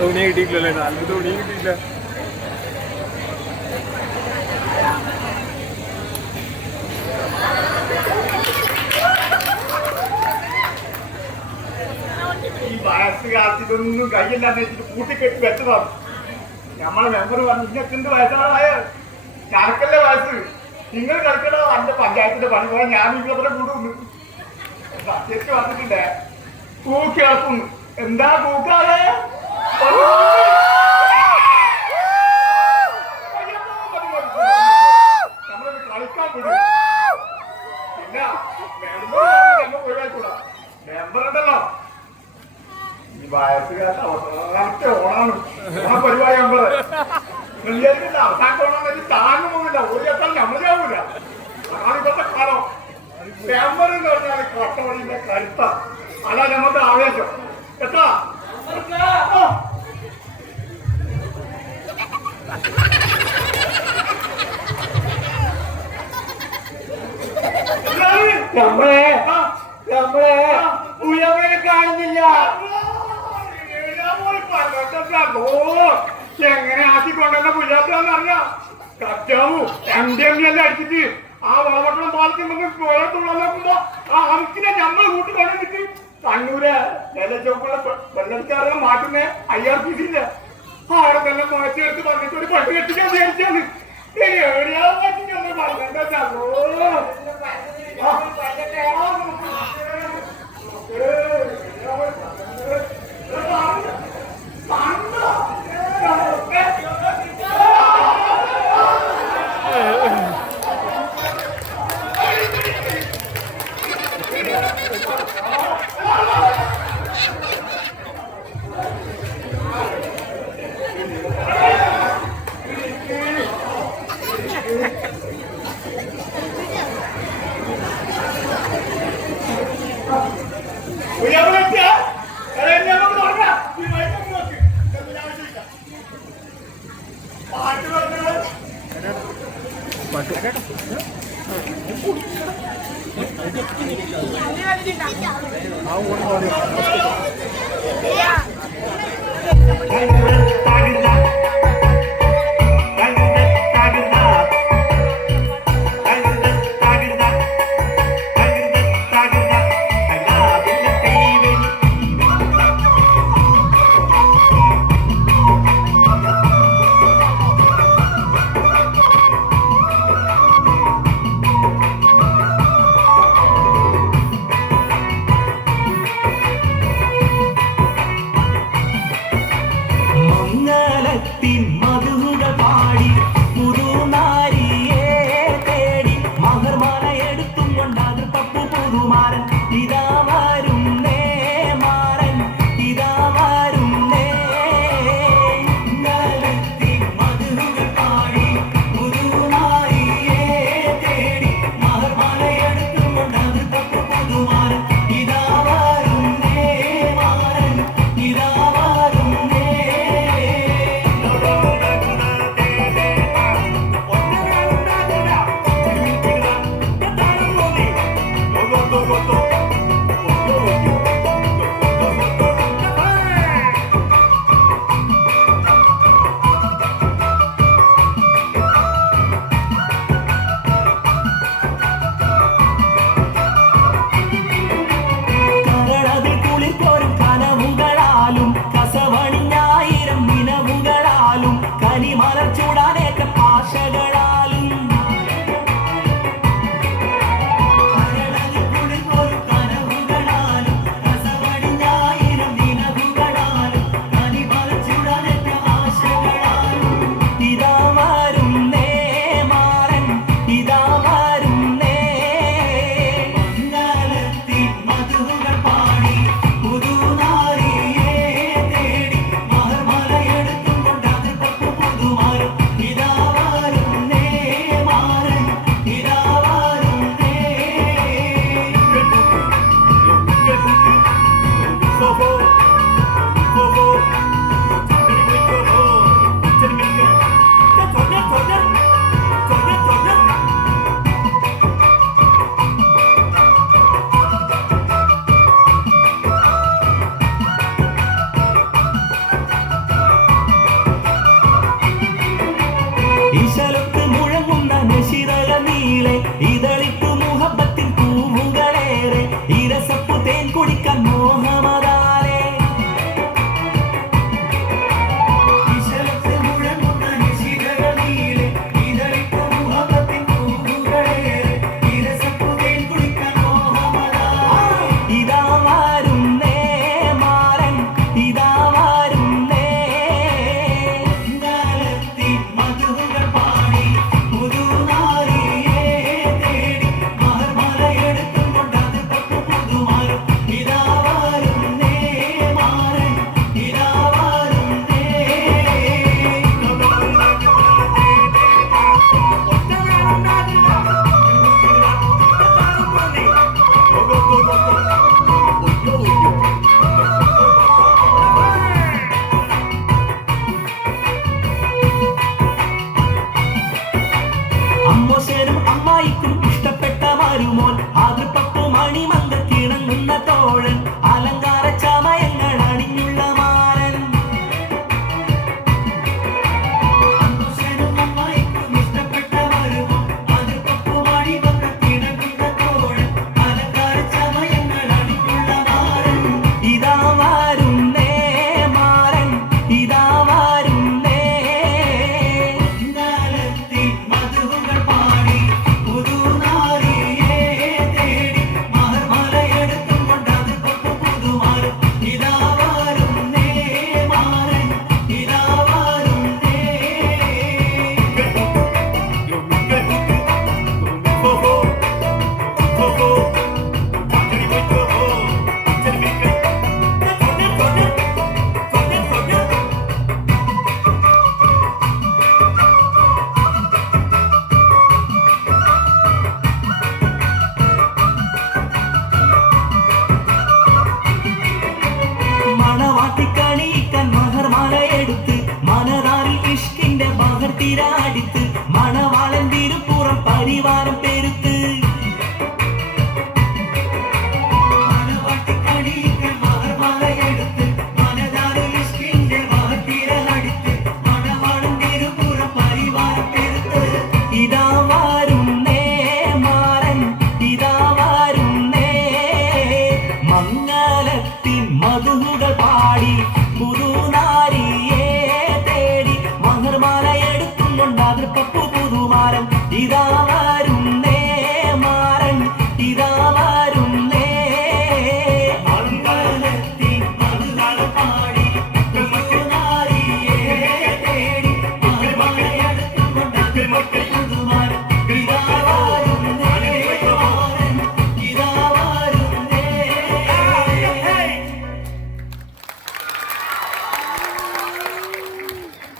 ധോണിയെ കിട്ടിയിട്ടില്ലല്ലേ? നാല് ധോണിയെ കിട്ടിയില്ല. ഈ വയസ്സ് കാലത്തിലൊന്നും കയ്യില്ലാന്ന് വെച്ചിട്ട് കൂട്ടിക്കെട്ടി വെച്ചതാണ്. നമ്മളെ മെമ്പർ പറഞ്ഞു ഇങ്ങനെന്ത് വയസ്സായ ഞനക്കല്ലേ വയസ്സ്, നിങ്ങൾ കളിക്കണോ അന്റെ പഞ്ചായത്തിന്റെ പണി പോയാൽ ഞാൻ നിങ്ങളെ കൂടുന്നു. സത്യത്തിൽ വന്നിട്ടുണ്ടേ കൂക്കി ഇളക്കുന്നു. എന്താ കൂക്കാതെ നമ്മളൊന്ന് കളിക്കാൻ വിടും. പിന്നെ മെമ്പർ ഒഴിവാക്കൂടാ. മെമ്പർ ഉണ്ടല്ലോ ഈ വയസ്സുകാരുടെ അവസാനത്തെ ഓണാണ് ആ പരിപാടി. മെമ്പർ അവസാനത്തെ ഓണാണെന്ന് താങ്ങും പോകില്ല. ഒരു എത്താൻ നമ്മളാവൂല. അതാണ് ഇപ്പോഴത്തെ കാലം. മെമ്പർ എന്ന് പറഞ്ഞാൽ കട്ടവണിന്റെ കരുത്ത. അല്ല നമുക്ക് ആവേശം കേട്ടാ. നമ്മളെ ഉയർവിനെ കാണുന്നില്ല. എങ്ങനെ ആക്കിക്കൊണ്ടെന്നെ പുല്ലാത്താന്ന് അറിഞ്ഞ കച്ചാവൂ MDMA എല്ലാം അടിച്ചിട്ട് ആ വളവട്ടണം പാലത്തിൽ നിന്ന് പുഴത്തുള്ള നോക്കുമ്പോ ആ അമിക്കിനെ നമ്മൾ കൂട്ടിക്കൊണ്ടിട്ട് കണ്ണൂര് ചോക്കുള്ള വെള്ളക്കാരെ മാറ്റുന്ന IRPC ഇല്ല അവിടെ തന്നെ മാറ്റിയെടുത്ത് വന്നിട്ട് ഒരു പട്ട് കെട്ടിക്കാൻ വിചാരിച്ചാണ്. എവിടെയാ പറ്റി നമ്മൾ പറഞ്ഞോ. ആ